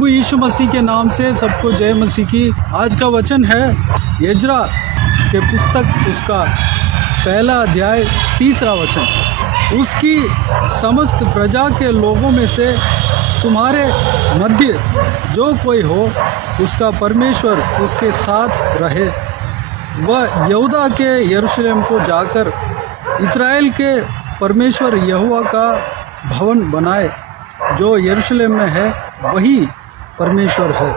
प्रभु यीशु मसीह के नाम से सबको जय मसीह की। आज का वचन है यजरा के पुस्तक उसका पहला अध्याय 3 वचन। उसकी समस्त प्रजा के लोगों में से तुम्हारे मध्य जो कोई हो उसका परमेश्वर उसके साथ रहे। वह यहूदा के यरूशलेम को जाकर इस्राएल के परमेश्वर यहोवा का भवन बनाए। जो यरूशलेम में है वही परमेश्वर है।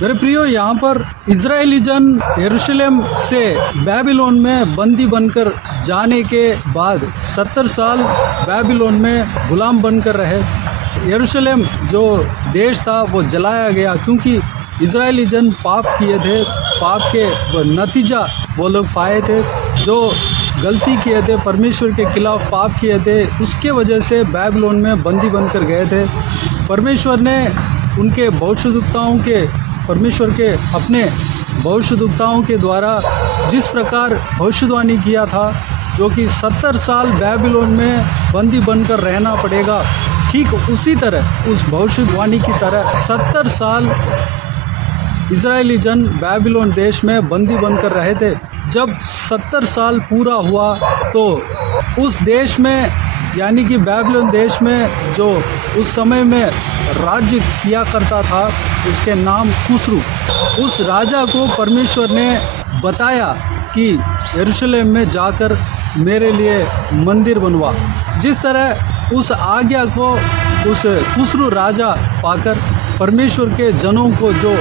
मेरे प्रियो, यहाँ पर इजरायली जन यरूशलेम से बाबिलोन में बंदी बनकर जाने के बाद 70 साल बाबिलोन में गुलाम बनकर रहे। यरूशलेम जो देश था वो जलाया गया क्योंकि इजरायली जन पाप किए थे। पाप के नतीजा वो लोग पाए थे, जो गलती किए थे, परमेश्वर के खिलाफ पाप किए थे, उसके वजह से बाबिलोन में बंदी बनकर गए थे। परमेश्वर ने उनके भविष्यद्वक्ताओं के परमेश्वर के अपने भविष्यद्वक्ताओं के द्वारा जिस प्रकार भविष्यवाणी किया था, जो कि 70 साल बाबिलोन में बंदी बनकर रहना पड़ेगा, ठीक उसी तरह उस भविष्यवाणी की तरह 70 साल इजरायली जन बाबिलोन देश में बंदी बनकर रहे थे। जब 70 साल पूरा हुआ तो उस देश में यानी कि बाबिलोन देश में जो उस समय में राज्य किया करता था, उसके नाम खुसरू, उस राजा को परमेश्वर ने बताया कि यरूशलेम में जाकर मेरे लिए मंदिर बनवा। जिस तरह उस आज्ञा को उस खुसरू राजा पाकर परमेश्वर के जनों को जो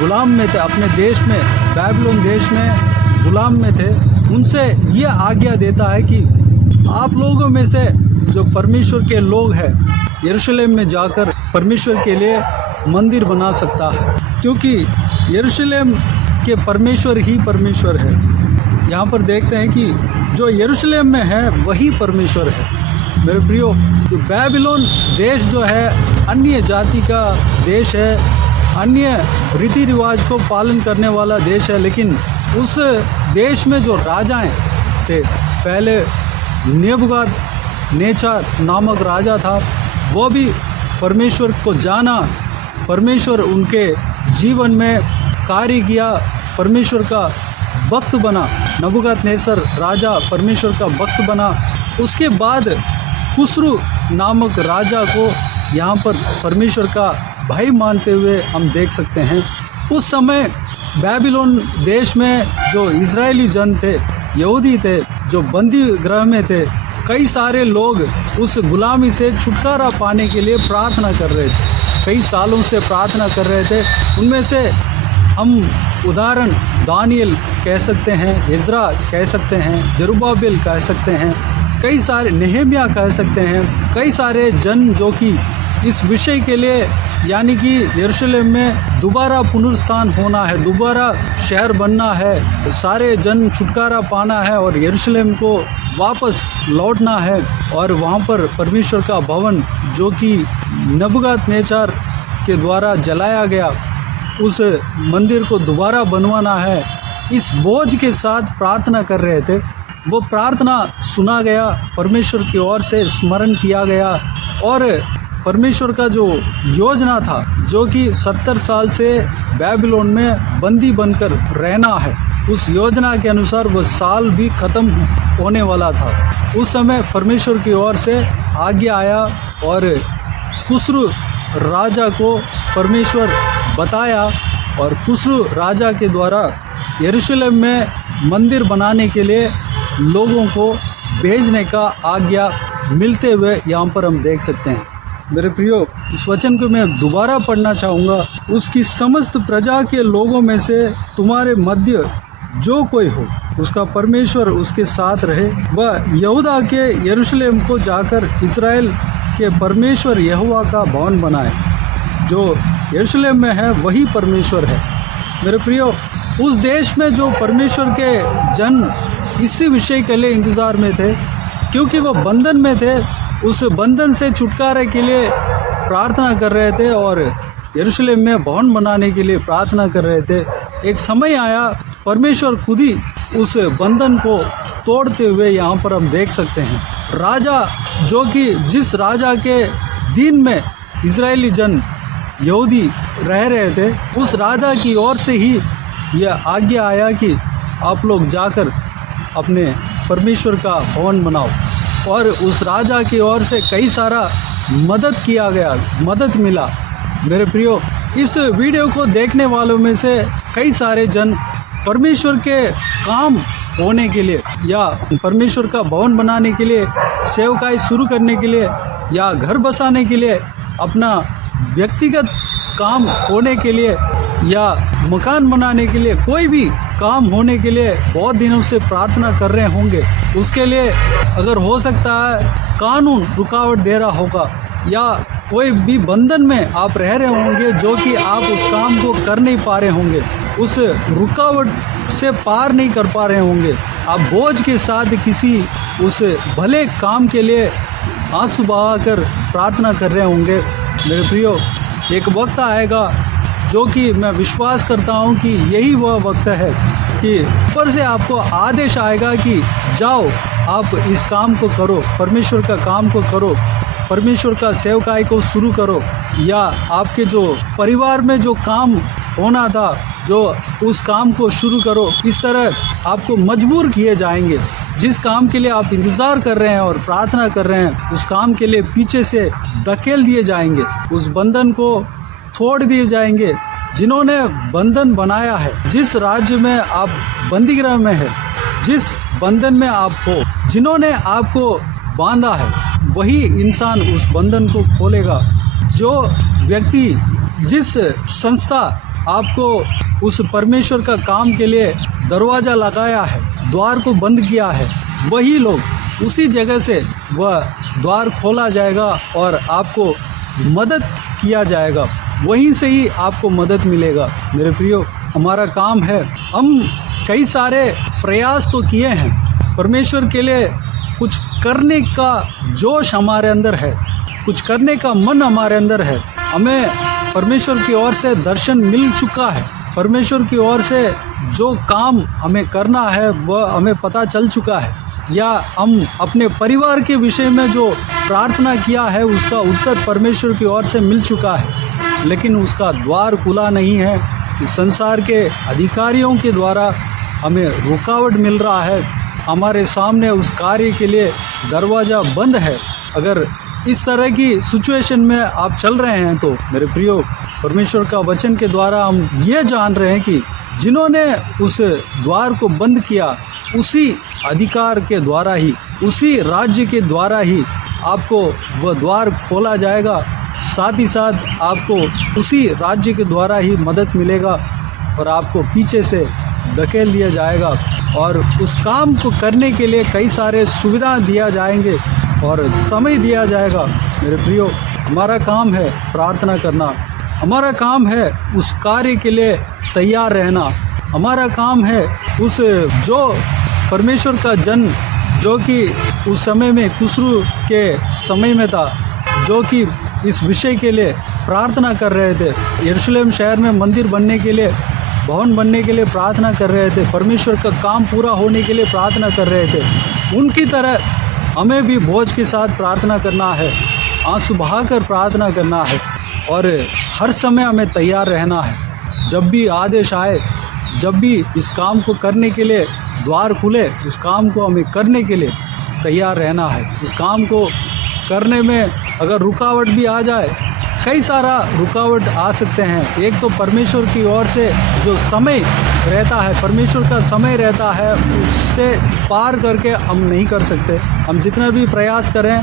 गुलाम में थे, अपने देश में बाबिलोन देश में गुलाम में थे, उनसे ये आज्ञा देता है कि आप लोगों में से जो परमेश्वर के लोग हैं यरूशलेम में जाकर परमेश्वर के लिए मंदिर बना सकता है, क्योंकि यरूशलेम के परमेश्वर ही परमेश्वर है। यहाँ पर देखते हैं कि जो यरूशलेम में है वही परमेश्वर है। मेरे प्रियो, जो बाबिलोन देश जो है अन्य जाति का देश है, अन्य रीति रिवाज को पालन करने वाला देश है, लेकिन उस देश में जो राजाएं थे, पहले नेबूकदनेस्सर नामक राजा था, वो भी परमेश्वर को जाना, परमेश्वर उनके जीवन में कार्य किया, परमेश्वर का भक्त बना। नेबूकदनेस्सर राजा परमेश्वर का भक्त बना। उसके बाद खुसरू नामक राजा को यहाँ पर परमेश्वर का भाई मानते हुए हम देख सकते हैं। उस समय बाबिलोन देश में जो इजरायली जन थे, यहूदी थे, जो बंदी गृह में थे, कई सारे लोग उस गुलामी से छुटकारा पाने के लिए प्रार्थना कर रहे थे, कई सालों से प्रार्थना कर रहे थे। उनमें से हम उदाहरण दानियल कह सकते हैं, इज़रा कह सकते हैं, जरुब्बाबिल कह सकते हैं, कई सारे नेहमिया कह सकते हैं, कई सारे जन जो कि इस विषय के लिए यानी कि यरूशलेम में दोबारा पुनरुत्थान होना है, दोबारा शहर बनना है, सारे जन छुटकारा पाना है और यरूशलेम को वापस लौटना है और वहाँ पर परमेश्वर का भवन जो कि नेबूकदनेस्सर के द्वारा जलाया गया, उस मंदिर को दोबारा बनवाना है। इस बोझ के साथ प्रार्थना कर रहे थे। वो प्रार्थना सुना गया, परमेश्वर की ओर से स्मरण किया गया और परमेश्वर का जो योजना था, जो कि 70 साल से बाबिलोन में बंदी बनकर रहना है, उस योजना के अनुसार वो साल भी ख़त्म होने वाला था। उस समय परमेश्वर की ओर से आज्ञा आया और खुसरू राजा को परमेश्वर बताया और खुसरू राजा के द्वारा यरूशलेम में मंदिर बनाने के लिए लोगों को भेजने का आज्ञा मिलते हुए यहाँ पर हम देख सकते हैं। मेरे प्रियो, इस वचन को मैं दोबारा पढ़ना चाहूँगा। उसकी समस्त प्रजा के लोगों में से तुम्हारे मध्य जो कोई हो उसका परमेश्वर उसके साथ रहे। वह यहूदा के यरूशलेम को जाकर इस्राएल के परमेश्वर यहोवा का भवन बनाए। जो यरूशलेम में है वही परमेश्वर है। मेरे प्रियो, उस देश में जो परमेश्वर के जन इसी विषय के लिए इंतज़ार में थे, क्योंकि वो बंधन में थे, उस बंधन से छुटकारे के लिए प्रार्थना कर रहे थे और यरूशलेम में भवन बनाने के लिए प्रार्थना कर रहे थे। एक समय आया, परमेश्वर खुद ही उस बंधन को तोड़ते हुए यहाँ पर हम देख सकते हैं। राजा जो कि जिस राजा के दिन में इजरायली जन यहूदी रह रहे थे, उस राजा की ओर से ही यह आज्ञा आया कि आप लोग जाकर अपने परमेश्वर का भवन बनाओ। और उस राजा की ओर से कई सारा मदद किया गया, मदद मिला। मेरे प्रियो, इस वीडियो को देखने वालों में से कई सारे जन परमेश्वर के काम होने के लिए या परमेश्वर का भवन बनाने के लिए, सेवकाई शुरू करने के लिए या घर बसाने के लिए, अपना व्यक्तिगत काम होने के लिए या मकान बनाने के लिए, कोई भी काम होने के लिए बहुत दिनों से प्रार्थना कर रहे होंगे। उसके लिए अगर हो सकता है कानून रुकावट दे रहा होगा या कोई भी बंधन में आप रह रहे होंगे जो कि आप उस काम को कर नहीं पा रहे होंगे, उस रुकावट से पार नहीं कर पा रहे होंगे, आप बोझ के साथ किसी उस भले काम के लिए आंसू बहाकर प्रार्थना कर रहे होंगे। मेरे प्रियो, एक वक्त आएगा जो कि मैं विश्वास करता हूँ कि यही वह वक्त है कि ऊपर से आपको आदेश आएगा कि जाओ, आप इस काम को करो, परमेश्वर का काम को करो, परमेश्वर का सेवकाई को शुरू करो, या आपके जो परिवार में जो काम होना था जो उस काम को शुरू करो। इस तरह आपको मजबूर किए जाएंगे। जिस काम के लिए आप इंतज़ार कर रहे हैं और प्रार्थना कर रहे हैं, उस काम के लिए पीछे से धकेल दिए जाएंगे, उस बंधन को तोड़ दिए जाएंगे जिन्होंने बंधन बनाया है। जिस राज्य में आप बंदीगृह में है, जिस बंधन में आप हो, जिन्होंने आपको बांधा है, वही इंसान उस बंधन को खोलेगा। जो व्यक्ति, जिस संस्था आपको उस परमेश्वर का काम के लिए दरवाज़ा लगाया है, द्वार को बंद किया है, वही लोग, उसी जगह से वह द्वार खोला जाएगा और आपको मदद किया जाएगा, वहीं से ही आपको मदद मिलेगा। मेरे प्रियो, हमारा काम है, हम कई सारे प्रयास तो किए हैं, परमेश्वर के लिए कुछ करने का जोश हमारे अंदर है, कुछ करने का मन हमारे अंदर है, हमें परमेश्वर की ओर से दर्शन मिल चुका है, परमेश्वर की ओर से जो काम हमें करना है वह हमें पता चल चुका है, या हम अपने परिवार के विषय में जो प्रार्थना किया है उसका उत्तर परमेश्वर की ओर से मिल चुका है, लेकिन उसका द्वार खुला नहीं है। इस संसार के अधिकारियों के द्वारा हमें रुकावट मिल रहा है, हमारे सामने उस कार्य के लिए दरवाज़ा बंद है। अगर इस तरह की सिचुएशन में आप चल रहे हैं तो मेरे प्रियो, परमेश्वर का वचन के द्वारा हम ये जान रहे हैं कि जिन्होंने उस द्वार को बंद किया, उसी अधिकार के द्वारा ही, उसी राज्य के द्वारा ही आपको वह द्वार खोला जाएगा। साथ ही साथ आपको उसी राज्य के द्वारा ही मदद मिलेगा और आपको पीछे से धकेल दिया जाएगा और उस काम को करने के लिए कई सारे सुविधा दिया जाएंगे और समय दिया जाएगा। मेरे प्रियो, हमारा काम है प्रार्थना करना, हमारा काम है उस कार्य के लिए तैयार रहना, हमारा काम है उस जो परमेश्वर का जन जो कि उस समय में कुसरू के समय में था, जो कि इस विषय के लिए प्रार्थना कर रहे थे, यरूशलेम शहर में मंदिर बनने के लिए, भवन बनने के लिए प्रार्थना कर रहे थे, परमेश्वर का काम पूरा होने के लिए प्रार्थना कर रहे थे, उनकी तरह हमें भी बोझ के साथ प्रार्थना करना है, आंसू बहाकर प्रार्थना करना है और हर समय हमें तैयार रहना है। जब भी आदेश आए, जब भी इस काम को करने के लिए द्वार खुले, उस काम को हमें करने के लिए तैयार रहना है। उस काम को करने में अगर रुकावट भी आ जाए, कई सारा रुकावट आ सकते हैं। एक तो परमेश्वर की ओर से जो समय रहता है, परमेश्वर का समय रहता है, उससे पार करके हम नहीं कर सकते। हम जितना भी प्रयास करें,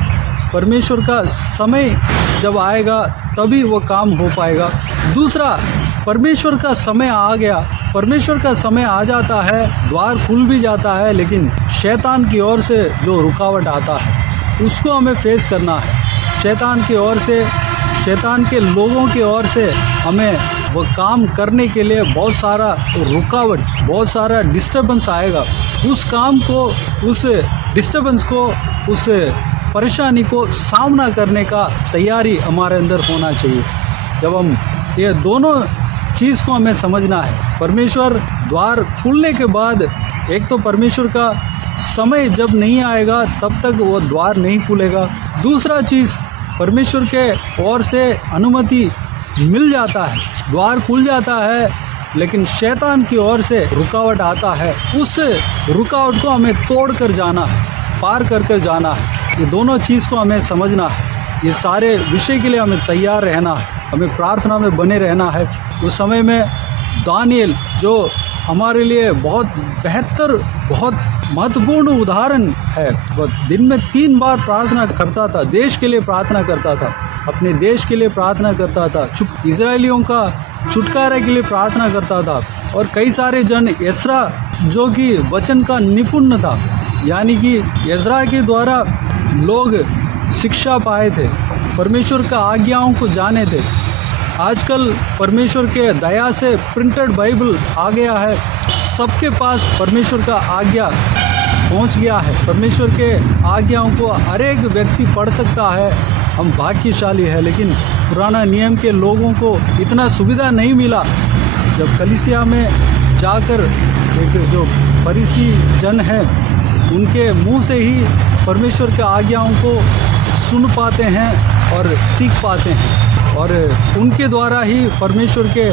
परमेश्वर का समय जब आएगा तभी वो काम हो पाएगा। दूसरा, परमेश्वर का समय आ गया, परमेश्वर का समय आ जाता है, द्वार खुल भी जाता है, लेकिन शैतान की ओर से जो रुकावट आता है उसको हमें फेस करना है। शैतान की ओर से, शैतान के लोगों की ओर से हमें वो काम करने के लिए बहुत सारा रुकावट, बहुत सारा डिस्टर्बेंस आएगा। उस काम को, उस डिस्टर्बेंस को, उस परेशानी को सामना करने का तैयारी हमारे अंदर होना चाहिए। जब हम ये दोनों चीज़ को हमें समझना है, परमेश्वर द्वार खुलने के बाद एक तो परमेश्वर का समय जब नहीं आएगा तब तक वो द्वार नहीं खुलेगा। दूसरा चीज़, परमेश्वर के ओर से अनुमति मिल जाता है, द्वार खुल जाता है, लेकिन शैतान की ओर से रुकावट आता है। उस रुकावट को हमें तोड़ कर जाना है, पार कर जाना है। ये दोनों चीज़ को हमें समझना है। ये सारे विषय के लिए हमें तैयार रहना है, हमें प्रार्थना में बने रहना है। उस समय में दानियल जो हमारे लिए बहुत बेहतर, बहुत महत्वपूर्ण उदाहरण है, वह दिन में 3 बार प्रार्थना करता था, देश के लिए प्रार्थना करता था, अपने देश के लिए प्रार्थना करता था, इजरायलियों का छुटकारे के लिए प्रार्थना करता था। और कई सारे जन एसरा जो कि वचन का निपुण था, यानी कि एजरा के द्वारा लोग शिक्षा पाए थे, परमेश्वर का आज्ञाओं को जाने थे। आजकल परमेश्वर के दया से प्रिंटेड बाइबल आ गया है, सबके पास परमेश्वर का आज्ञा पहुंच गया है। परमेश्वर के आज्ञाओं को हर एक व्यक्ति पढ़ सकता है। हम भाग्यशाली है, लेकिन पुराना नियम के लोगों को इतना सुविधा नहीं मिला। जब कलीसिया में जाकर एक जो फरीसी जन है, उनके मुंह से ही परमेश्वर के आज्ञाओं को सुन पाते हैं और सीख पाते हैं, और उनके द्वारा ही परमेश्वर के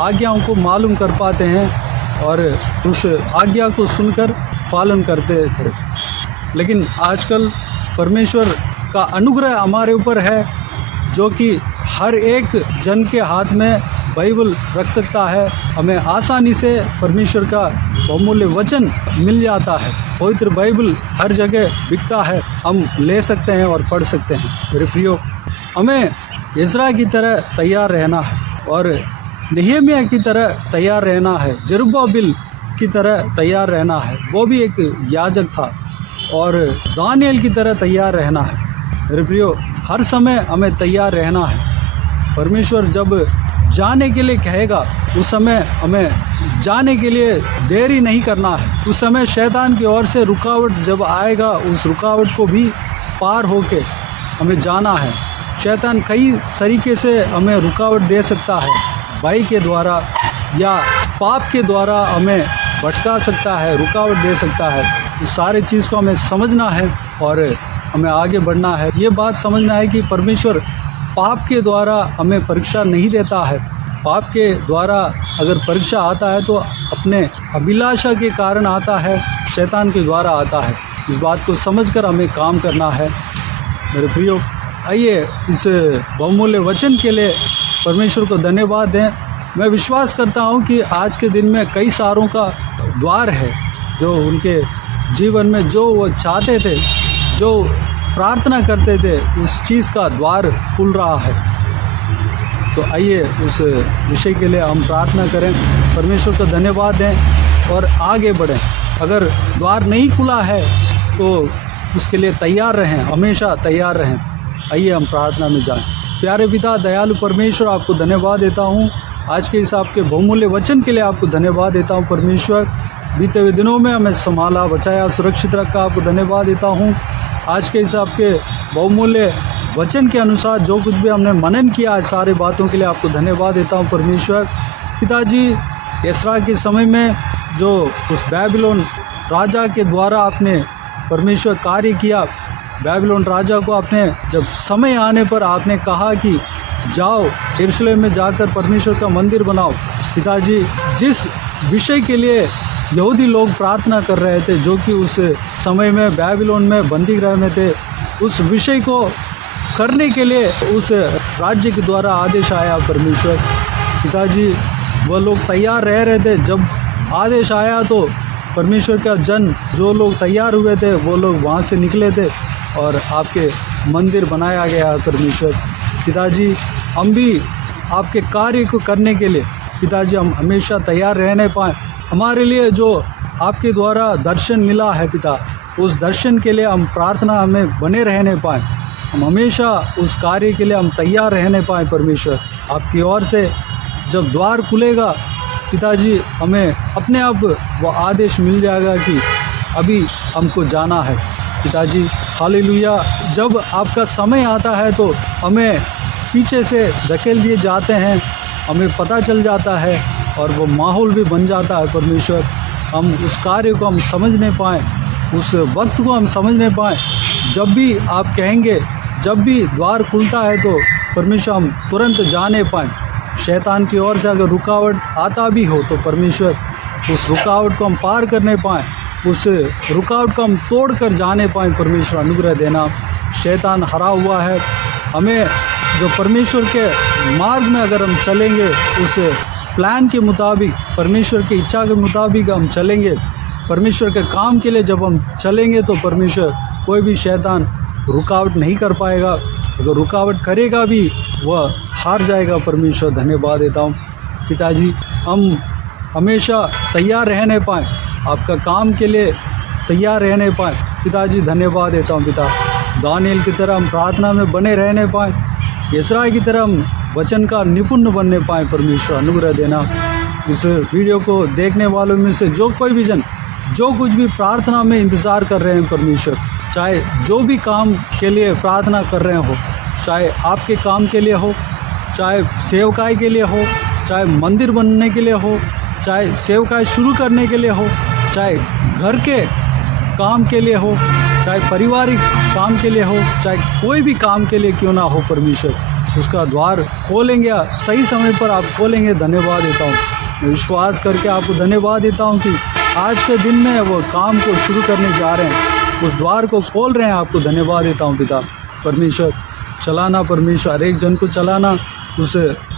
आज्ञाओं को मालूम कर पाते हैं और उस आज्ञा को सुनकर पालन करते थे। लेकिन आजकल परमेश्वर का अनुग्रह हमारे ऊपर है, जो कि हर एक जन के हाथ में बाइबल रख सकता है। हमें आसानी से परमेश्वर का बहुमूल्य वचन मिल जाता है। पवित्र बाइबल हर जगह बिकता है, हम ले सकते हैं और पढ़ सकते हैं। मेरे प्रियो, हमें इज़रा की तरह तैयार रहना है और नेहमिया की तरह तैयार रहना है, जरुब्बाबिल की तरह तैयार रहना है, वो भी एक याजक था, और दानियल की तरह तैयार रहना है। मेरे प्रियो, हर समय हमें तैयार रहना है। परमेश्वर जब जाने के लिए कहेगा, उस समय हमें जाने के लिए देरी नहीं करना है। उस समय शैतान की ओर से रुकावट जब आएगा, उस रुकावट को भी पार होके हमें जाना है। शैतान कई तरीके से हमें रुकावट दे सकता है, भाई के द्वारा या पाप के द्वारा हमें भटका सकता है, रुकावट दे सकता है। उस सारे चीज़ को हमें समझना है और हमें आगे बढ़ना है। ये बात समझना है कि परमेश्वर पाप के द्वारा हमें परीक्षा नहीं देता है। पाप के द्वारा अगर परीक्षा आता है तो अपने अभिलाषा के कारण आता है, शैतान के द्वारा आता है। इस बात को समझकर हमें काम करना है। मेरे प्रियो, आइए इस बहुमूल्य वचन के लिए परमेश्वर को धन्यवाद दें। मैं विश्वास करता हूं कि आज के दिन में कई सारों का द्वार है, जो उनके जीवन में जो वो चाहते थे, जो प्रार्थना करते थे, उस चीज़ का द्वार खुल रहा है। तो आइए उस विषय के लिए हम प्रार्थना करें, परमेश्वर को धन्यवाद दें और आगे बढ़ें। अगर द्वार नहीं खुला है तो उसके लिए तैयार रहें, हमेशा तैयार रहें। आइए हम प्रार्थना में जाएं। प्यारे पिता, दयालु परमेश्वर, आपको धन्यवाद देता हूँ। आज के इस आपके बहुमूल्य वचन के लिए आपको धन्यवाद देता हूँ। परमेश्वर, बीते हुए दिनों में हमें संभाला, बचाया, सुरक्षित रखा, आपको धन्यवाद देता हूँ। आज के इस आपके बहुमूल्य वचन के अनुसार जो कुछ भी हमने मनन किया है, सारे बातों के लिए आपको धन्यवाद देता हूँ। परमेश्वर पिताजी, एसरा के समय में जो उस बैबिलोन राजा के द्वारा आपने परमेश्वर कार्य किया, बैबिलोन राजा को आपने जब समय आने पर आपने कहा कि जाओ यरूशलेम में जाकर परमेश्वर का मंदिर बनाओ। पिताजी, जिस विषय के लिए यहूदी लोग प्रार्थना कर रहे थे, जो कि उस समय में बैबिलोन में बंदी गृह में थे, उस विषय को करने के लिए उस राज्य के द्वारा आदेश आया। परमेश्वर पिताजी, वह लोग तैयार रह रहे थे। जब आदेश आया तो परमेश्वर का जन, जो लोग तैयार हुए थे, वो लोग वहाँ से निकले थे और आपके मंदिर बनाया गया। परमेश्वर पिताजी, हम भी आपके कार्य को करने के लिए पिताजी हम हमेशा तैयार रहने पाएँ। हमारे लिए जो आपके द्वारा दर्शन मिला है पिता, उस दर्शन के लिए हम प्रार्थना हमें बने रहने पाएँ। हम हमेशा उस कार्य के लिए हम तैयार रहने पाएँ। परमेश्वर, आपकी ओर से जब द्वार खुलेगा पिताजी, हमें अपने आप वो आदेश मिल जाएगा कि अभी हमको जाना है। पिताजी, हालेलुया, जब आपका समय आता है तो हमें पीछे से धकेल दिए जाते हैं, हमें पता चल जाता है और वो माहौल भी बन जाता है। परमेश्वर, हम उस कार्य को हम समझने पाएँ, उस वक्त को हम समझने पाएँ। जब भी आप कहेंगे, जब भी द्वार खुलता है तो परमेश्वर हम तुरंत जाने पाएँ। शैतान की ओर से अगर रुकावट आता भी हो तो परमेश्वर उस रुकावट को हम पार करने पाएँ, उस रुकावट को हम तोड़ कर जाने पाएँ। परमेश्वर अनुग्रह देना। शैतान हरा हुआ है, हमें जो परमेश्वर के मार्ग में अगर हम चलेंगे, उस प्लान के मुताबिक, परमेश्वर की इच्छा के मुताबिक हम चलेंगे, परमेश्वर के काम के लिए जब हम चलेंगे तो परमेश्वर कोई भी शैतान रुकावट नहीं कर पाएगा। अगर रुकावट करेगा भी वह हार जाएगा। परमेश्वर धन्यवाद देता हूँ पिताजी, हम हमेशा तैयार रहने पाएँ, आपका काम के लिए तैयार रहने पाएँ। पिताजी धन्यवाद देता हूँ पिता, दानियल की तरह हम प्रार्थना में बने रहने पाएँ, इस्राएल की तरह हम वचन का निपुण बनने पाएँ। परमेश्वर अनुग्रह देना। इस वीडियो को देखने वालों में से जो कोई भी जन जो कुछ भी प्रार्थना में इंतज़ार कर रहे हैं परमेश्वर, चाहे जो भी काम के लिए प्रार्थना कर रहे हो, चाहे आपके काम के लिए हो, चाहे सेवकाई के लिए हो, चाहे मंदिर बनने के लिए हो, चाहे सेवकाई शुरू करने के लिए हो, चाहे घर के काम के लिए हो, चाहे पारिवारिक काम के लिए हो, चाहे कोई भी काम के लिए क्यों ना हो, परमेश्वर उसका द्वार खोलेंगे, सही समय पर आप खोलेंगे। धन्यवाद देता हूँ। मैं विश्वास करके आपको धन्यवाद देता हूँ कि आज के दिन में वो काम को शुरू करने जा रहे हैं, उस द्वार को खोल रहे हैं। आपको धन्यवाद देता हूँ पिता। परमेश्वर चलाना, परमेश्वर हर एक जन को चलाना, उस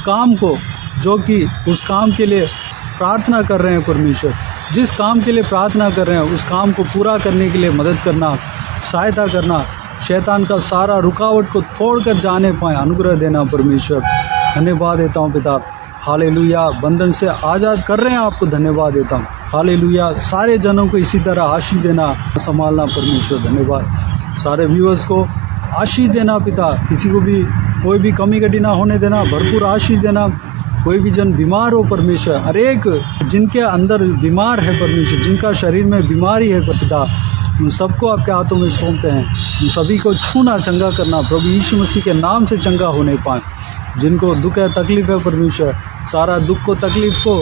काम को जो कि उस काम के लिए प्रार्थना कर रहे हैं, परमेश्वर जिस काम के लिए प्रार्थना कर रहे हैं उस काम को पूरा करने के लिए मदद करना, सहायता करना, शैतान का सारा रुकावट को तोड़ कर जाने पाएँ, अनुग्रह देना। परमेश्वर धन्यवाद देता हूँ पिता। हालेलुया। बंधन से आज़ाद कर रहे हैं, आपको धन्यवाद देता हूँ। हालेलुया। सारे जनों को इसी तरह आशीष देना, संभालना। परमेश्वर धन्यवाद। सारे व्यूअर्स को आशीष देना पिता, किसी को भी कोई भी कमी कटी ना होने देना, भरपूर आशीष देना। कोई भी जन बीमार हो परमेश्वर, हर एक जिनके अंदर बीमार है परमेश्वर, जिनका शरीर में बीमारी है पिता, उन सबको आपके हाथों में सौंपते हैं। उन सभी को छूना, चंगा करना प्रभु यीशु मसीह के नाम से चंगा होने पाएँ। जिनको दुख है, तकलीफ़ है परमेश्वर, सारा दुख को, तकलीफ़ को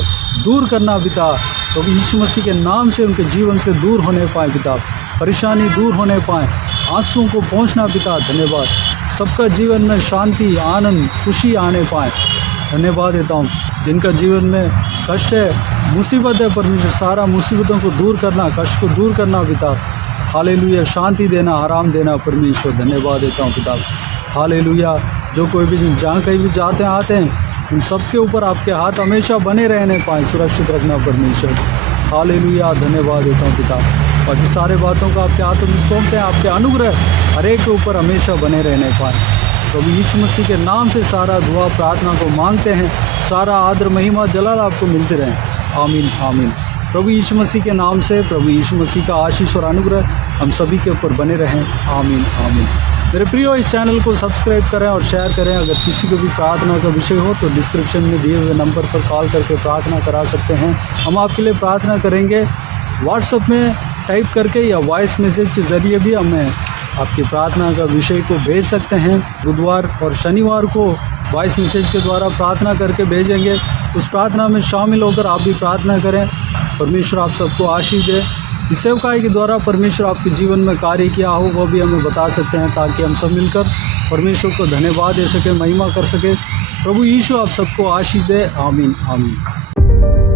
दूर करना पिता, प्रभु यीशु मसीह के नाम से उनके जीवन से दूर होने पाएँ पिता, परेशानी दूर होने पाएँ, आंसुओं को पहुँचना पिता। धन्यवाद। सबका जीवन में शांति, आनंद, खुशी आने पाएँ। धन्यवाद देता हूँ। जिनका जीवन में कष्ट है, मुसीबत है परमेश्वर, सारा मुसीबतों को दूर करना, कष्ट को दूर करना पिता। हालेलुया। शांति देना, आराम देना परमेश्वर। धन्यवाद देता हूँ पिता। हालेलुया। जो कोई भी जहाँ कहीं भी जाते हैं आते हैं, उन सबके ऊपर आपके हाथ हमेशा बने रहने पाएँ, सुरक्षित रखना परमेश्वर। हालेलुया। धन्यवाद देता हूँ पिता। बाकी सारे बातों को आपके हाथों में सौंपते हैं, आपके अनुग्रह हर एक के ऊपर हमेशा बने रहने पाएँ। प्रभु यीशु मसीह के नाम से सारा दुआ प्रार्थना को मांगते हैं। सारा आदर, महिमा, जलाल आपको मिलते रहें। आमीन, आमीन। प्रभु यीशु मसीह के नाम से प्रभु यीशु मसीह का आशीष और अनुग्रह हम सभी के ऊपर बने रहें। आमीन, आमीन। मेरे प्रियो, इस चैनल को सब्सक्राइब करें और शेयर करें। अगर किसी को भी प्रार्थना का विषय हो तो डिस्क्रिप्शन में दिए हुए नंबर पर कॉल करके प्रार्थना करा सकते हैं। हम आपके लिए प्रार्थना करेंगे। व्हाट्सएप में टाइप करके या वॉइस मैसेज के ज़रिए भी हमें आपकी प्रार्थना का विषय को भेज सकते हैं। बुधवार और शनिवार को वॉइस मैसेज के द्वारा प्रार्थना करके भेजेंगे। उस प्रार्थना में शामिल होकर आप भी प्रार्थना करें। परमेश्वर आप सबको आशीष दे। इस सेवकाई के द्वारा परमेश्वर आपके जीवन में कार्य किया हो वो भी हमें बता सकते हैं, ताकि हम सब मिलकर परमेश्वर को धन्यवाद दे सके, महिमा कर सके। प्रभु यीशु आप सबको आशीष दे। आमीन, आमीन।